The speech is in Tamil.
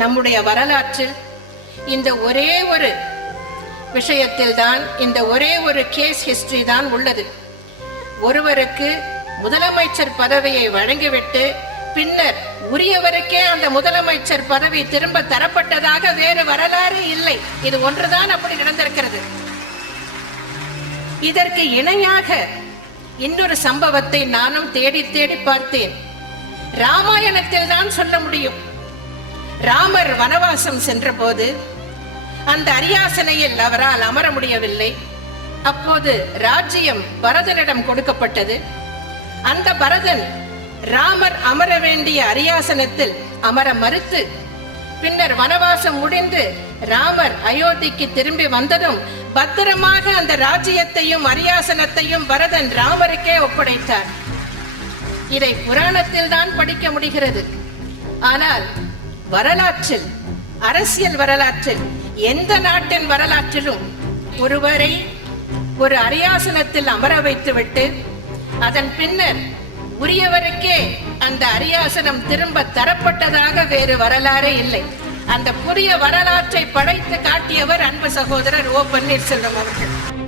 நம்முடைய வரலாற்றில் இந்த ஒரே ஒரு விஷயத்தில் தான் இந்த ஒரே ஒரு கேஸ் ஹிஸ்டரி தான் உள்ளது. ஒருவருக்கு முதலமைச்சர் பதவியை வழங்கிவிட்டு பின்னர் உரியவருக்கே அந்த முதலமைச்சர் பதவி திரும்ப தரப்பட்டதாக வேறு வரலாறு இல்லை. இது ஒன்றுதான் அப்படி நடந்திருக்கிறது. இதற்கு இணையாக இன்னொரு சம்பவத்தை நானும் தேடி தேடி பார்த்தேன். ராமாயணத்தில் தான் சொல்ல முடியும். ராமர் வனவாசம் சென்றபோது அந்த அரியாசனையில் அவரால் அமர முடியவில்லை. அப்போது ராஜ்யம் பரதனிடம் கொடுக்கப்பட்டது. அந்த பரதன் ராமர் அமர வேண்டிய அரியாசனத்தில் அமர மறுத்து பின்னர் வனவாசம் முடிந்து ராமர் அயோத்திக்கு திரும்பி வந்ததும் பத்திரமாக அந்த ராஜ்யத்தையும் அரியாசனத்தையும் பரதன் ராமருக்கே ஒப்படைத்தார். இதை புராணத்தில் தான் படிக்க முடிகிறது. ஆனால் வரலாற்றில் அரசியல் வரலாற்றில் எந்த நாட்டின் வரலாற்றிலும் ஒருவரை ஒரு அரியாசனத்தில் அமர வைத்துவிட்டு அதன் பின்னர் உரியவருக்கே அந்த அரியாசனம் திரும்ப தரப்பட்டதாக வேறு வரலாறே இல்லை. அந்த புதிய வரலாற்றை படைத்து காட்டியவர் அன்பு சகோதரர் ஓ பன்னீர்செல்வம் அவர்கள்.